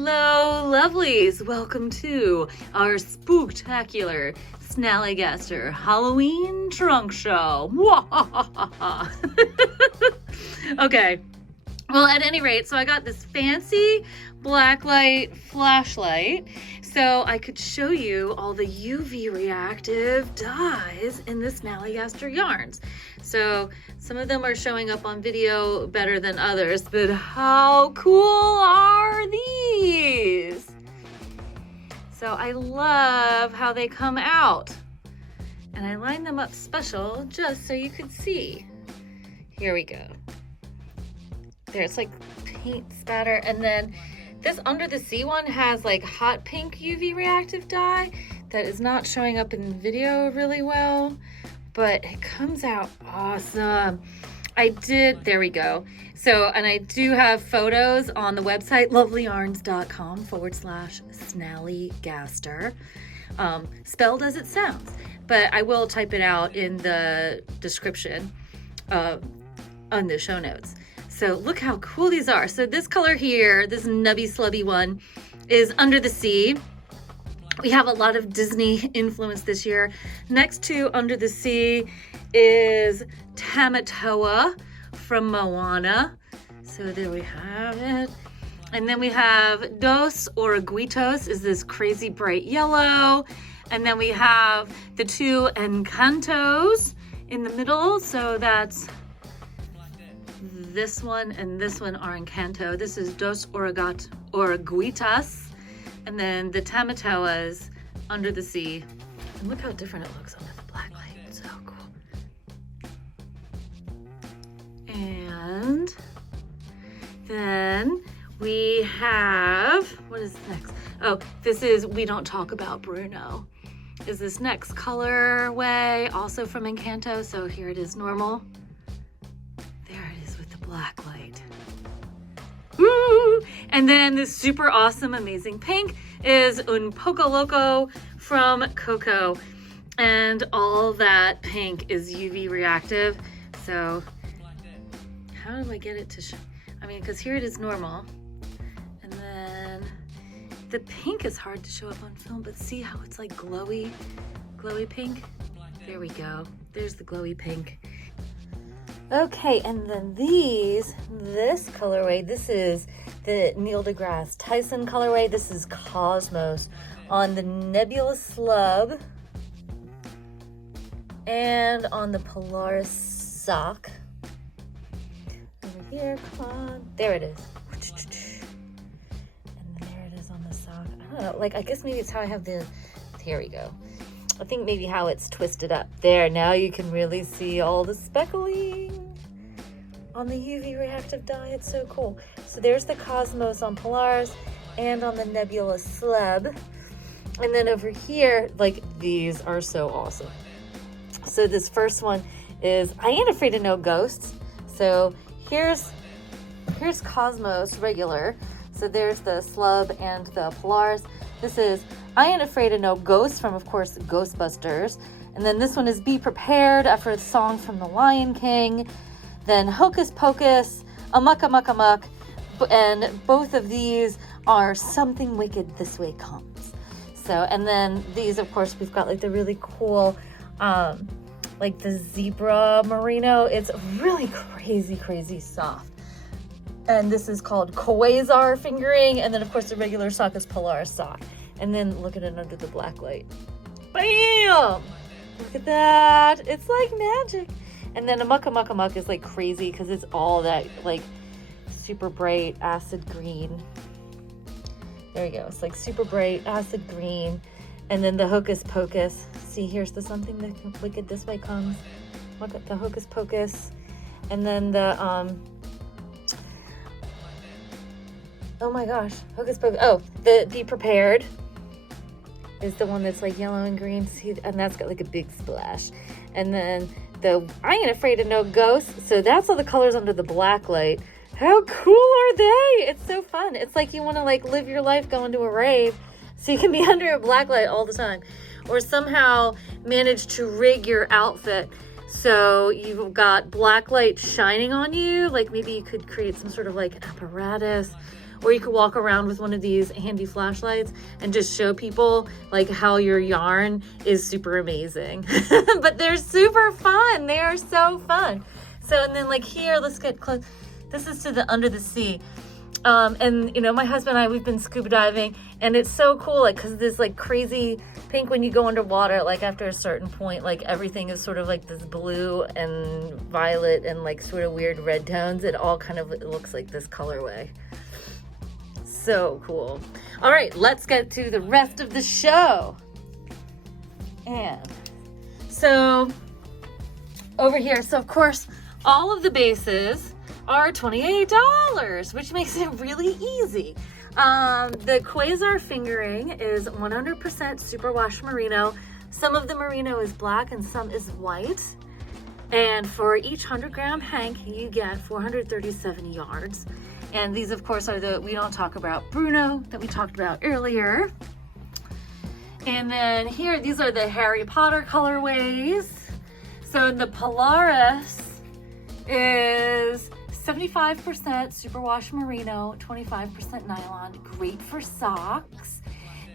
Hello, lovelies. Welcome to our spooktacular Snallygaster Halloween trunk show. Okay. Well, at any rate, so I got this fancy blacklight flashlight so I could show you all the UV reactive dyes in the Snallygaster yarns. So some of them are showing up on video better than others, but how cool are these? So I love how they come out. And I lined them up special just so you could see. Here we go. There, it's like paint spatter. And then this Under the Sea one has like hot pink UV reactive dye that is not showing up in video really well, but it comes out awesome. There we go. So, and I do have photos on the website, lovelyarns.com/Snallygaster, spelled as it sounds, but I will type it out in the description on the show notes. So look how cool these are. So this color here, this nubby slubby one, is Under the Sea. We have a lot of Disney influence this year. Next to Under the Sea is Tamatoa from Moana. So there we have it. And then we have Dos Oruguitos is this crazy bright yellow. And then we have the two Encantos in the middle. So that's this one and this one are Encanto. This is Dos Oruguitas. And then the Tamatoas, Under the Sea. And look how different it looks under the black light. It's so cool. And then we have, what is next? Oh, this is We Don't Talk About Bruno. Is this next colorway, also from Encanto. So here it is normal. There it is with the black light. Woo! And then this super awesome, amazing pink is Un Poco Loco from Coco. And all that pink is UV reactive. So how do I get it to show? I mean, because here it is normal. And then the pink is hard to show up on film, but see how it's like glowy pink? There we go. There's the glowy pink. Okay, and then this colorway, this is the Neil deGrasse Tyson colorway. This is Cosmos on the Nebula Slub and on the Polaris sock. Over here, come on. There it is. And there it is on the sock. I don't know, like I guess maybe it's how I have here we go. I think maybe how it's twisted up. There, now you can really see all the speckling on the UV reactive dye. It's so cool. So there's the Cosmos on Polaris and on the Nebula Slub. And then over here, like these are so awesome. So this first one is I Ain't Afraid of No Ghosts. So here's Cosmos regular. So there's the Slub and the Polaris. This is I Ain't Afraid of No Ghosts from, of course, Ghostbusters. And then this one is Be Prepared after the song from The Lion King. Then Hocus Pocus, Amuck Amuck Amuck. And both of these are Something Wicked This Way Comes. So, and then these, of course, we've got like the really cool, like the zebra merino. It's really crazy soft. And this is called Quasar fingering. And then, of course, the regular sock is Polaris sock. And then look at it under the black light. Bam! Look at that. It's like magic. And then Amuck Amuck Amuck is like crazy because it's all that like super bright acid green. There we go. It's like super bright acid green. And then the Hocus Pocus. See, here's the Something That Wicked This Way Comes. Look at the Hocus Pocus. And then the oh my gosh, Hocus Pocus. Oh, the Be Prepared is the one that's like yellow and green. See, and that's got like a big splash. And then the I Ain't Afraid of No Ghosts. So that's all the colors under the black light. How cool are they? It's so fun. It's like you want to like live your life going to a rave so you can be under a black light all the time. Or somehow manage to rig your outfit so you've got black light shining on you. Like maybe you could create some sort of like an apparatus or you could walk around with one of these handy flashlights and just show people like how your yarn is super amazing. But they're super fun. They are so fun. So, and then like here, let's get close. This is to the under the sea. And you know, my husband and I, we've been scuba diving, and it's so cool, like, cause this like crazy pink when you go underwater, like after a certain point, like everything is sort of like this blue and violet and like sort of weird red tones. It all kind of looks like this colorway. So cool. All right, let's get to the rest of the show. And so over here, so of course, all of the bases are $28, which makes it really easy. The Quasar fingering is 100% superwash merino. Some of the merino is black and some is white. And for each 100-gram hank, you get 437 yards. And these, of course, are the We Don't Talk About Bruno that we talked about earlier. And then here, these are the Harry Potter colorways. So the Polaris is 75% superwash merino, 25% nylon, great for socks,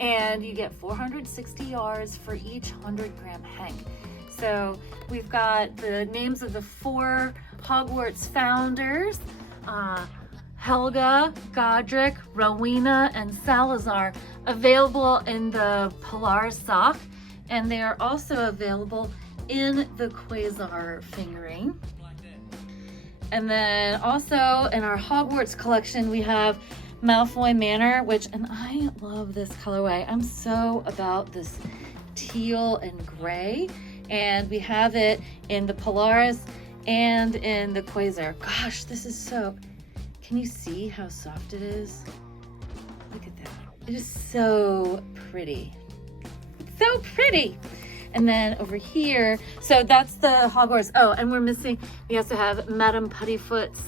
and you get 460 yards for each 100-gram hank. So we've got the names of the 4 Hogwarts founders, Helga, Godric, Rowena, and Salazar, available in the Polaris sock, and they are also available in the Quasar fingering. And then also in our Hogwarts collection, we have Malfoy Manor, and I love this colorway. I'm so about this teal and gray. And we have it in the Polaris and in the Quasar. Gosh, this is so, can you see how soft it is? Look at that. It is so pretty. It's so pretty. And then over here, so that's the Hogwarts. Oh, and we also have Madame Puttyfoot's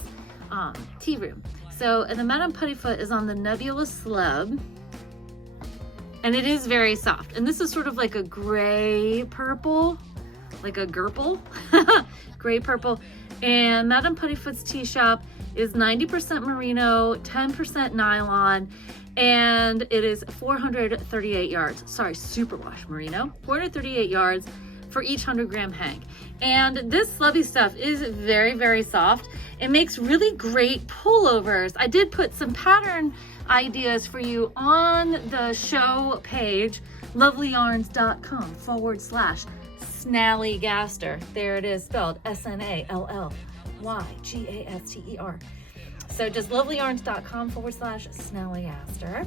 tea room. So, and the Madame Puttyfoot is on the Nebula Slub, and it is very soft. And this is sort of like a gray purple, like a Gerple, gray purple. And Madame Puttyfoot's tea shop is 90% merino, 10% nylon, and it is 438 yards. Sorry, superwash merino, 438 yards for each 100-gram hank. And this slubby stuff is very, very soft. It makes really great pullovers. I did put some pattern ideas for you on the show page, lovelyarns.com/Snallygaster. There it is, spelled SNALLYGASTER. So just lovelyarns.com/Snallygaster.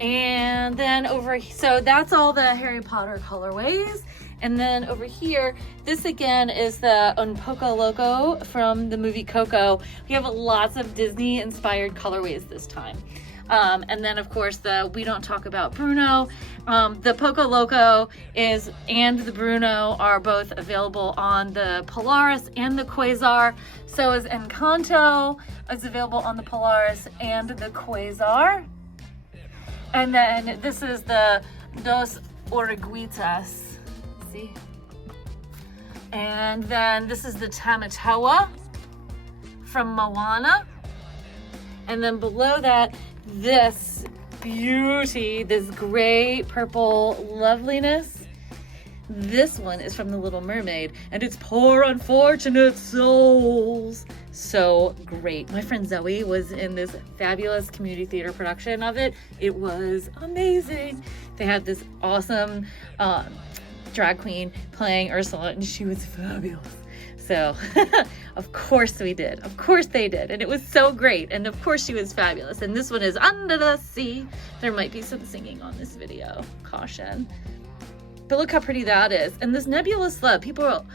And then so that's all the Harry Potter colorways. And then over here, this again is the Un Poco Loco from the movie Coco. We have lots of Disney inspired colorways this time. And then of course the We Don't Talk About Bruno. The Poco Loco and the Bruno are both available on the Polaris and the Quasar. So is Encanto. It's available on the Polaris and the Quasar. And then this is the Dos Oruguitas. See? And then this is the Tamatoa from Moana. And then below that, this beauty, this gray purple loveliness. This one is from The Little Mermaid, and it's Poor Unfortunate Souls. So great. My friend Zoe was in this fabulous community theater production of it. It was amazing. They had this awesome drag queen playing Ursula, and she was fabulous. So, of course we did. Of course they did. And it was so great. And of course she was fabulous. And this one is Under the Sea. There might be some singing on this video. Caution. But look how pretty that is. And this Nebula Slub, people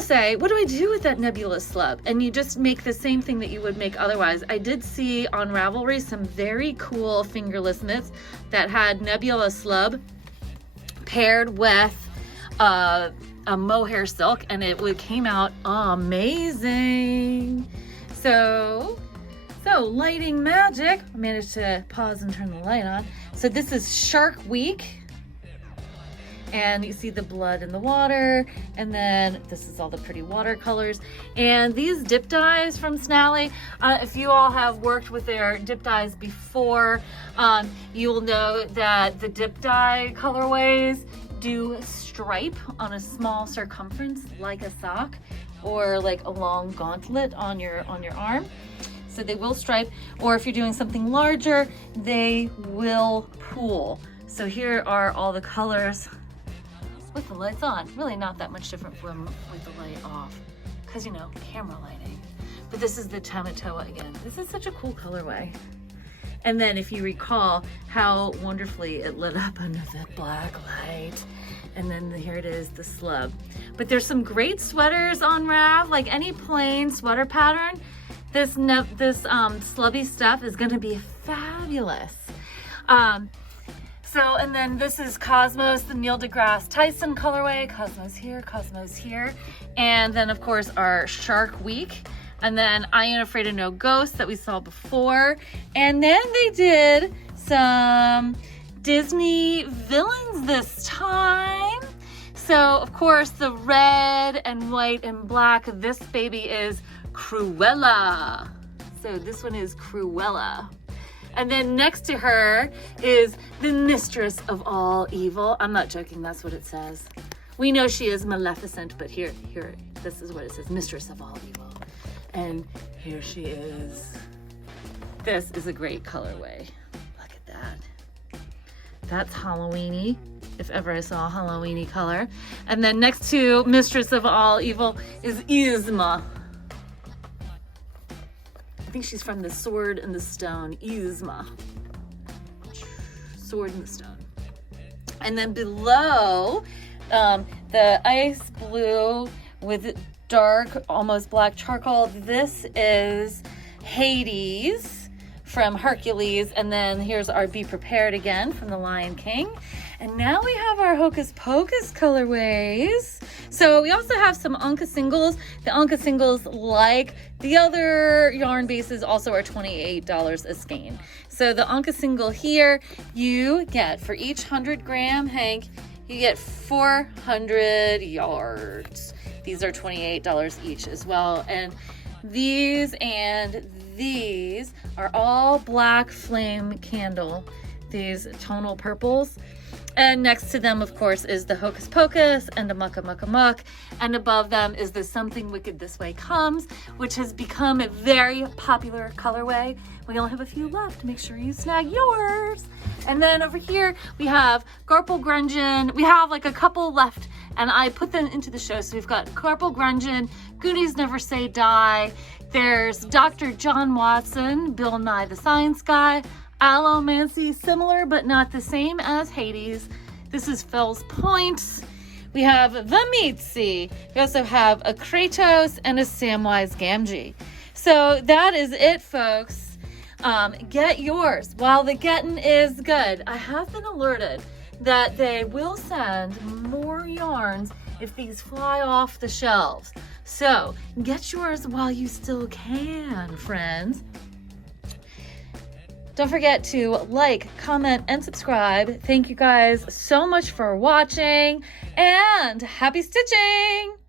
say, what do I do with that Nebula Slub? And you just make the same thing that you would make otherwise. I did see on Ravelry some very cool fingerless mitts that had Nebula Slub paired with a mohair silk, and it came out amazing. So lighting magic. I managed to pause and turn the light on. So this is Shark Week. and you see the blood in the water, and then this is all the pretty watercolors. And these dip dyes from Snally, if you all have worked with their dip dyes before, you'll know that the dip dye colorways do stripe on a small circumference like a sock or like a long gauntlet on your arm. So they will stripe, or if you're doing something larger, they will pool. So here are all the colors with the lights on. Really not that much different from with the light off, because you know, camera lighting. But this is the Tamatoa again. This is such a cool colorway. And then if you recall how wonderfully it lit up under the black light. And then here it is, the slub. But there's some great sweaters on Rav, like any plain sweater pattern. This slubby stuff is gonna be fabulous. And then this is Cosmos, the Neil deGrasse Tyson colorway. Cosmos here, Cosmos here. And then of course our Shark Week. And then I Ain't Afraid of No Ghosts that we saw before. And then they did some Disney villains this time. So of course the red and white and black, this baby is Cruella. So this one is Cruella. And then next to her is the Mistress of All Evil. I'm not joking, that's what it says. We know she is Maleficent, but here, this is what it says, Mistress of All Evil. And here she is. This is a great colorway. Look at that. That's Halloweeny, if ever I saw a Halloweeny color. And then next to Mistress of All Evil is Yzma. I think she's from the Sword and the Stone, Yzma. Sword and the Stone. And then below, the ice blue with dark, almost black charcoal. This is Hades from Hercules. And then here's our Be Prepared again from the Lion King. And now we have our Hocus Pocus colorways. So we also have some Anka singles. The Anka singles, like the other yarn bases, also are $28 a skein. So the Anka single here, you get for each 100 gram, Hank, you get 400 yards. These are $28 each as well. And these are all black flame candle, these tonal purples. And next to them, of course, is the Hocus Pocus and the Mucka Mucka Muck. And above them is the Something Wicked This Way Comes, which has become a very popular colorway. We only have a few left. Make sure you snag yours. And then over here, we have Garple Grungeon. We have like a couple left, and I put them into the show. So we've got Garple Grungeon, Goonies Never Say Die. There's Dr. John Watson, Bill Nye the Science Guy. Allomancy, similar but not the same as Hades. This is Fells Point. We have the Mitzi. We also have a Kratos and a Samwise Gamgee. So that is it, folks. Get yours while the getting is good. I have been alerted that they will send more yarns if these fly off the shelves. So get yours while you still can, friends. Don't forget to like, comment, and subscribe. Thank you guys so much for watching, and happy stitching!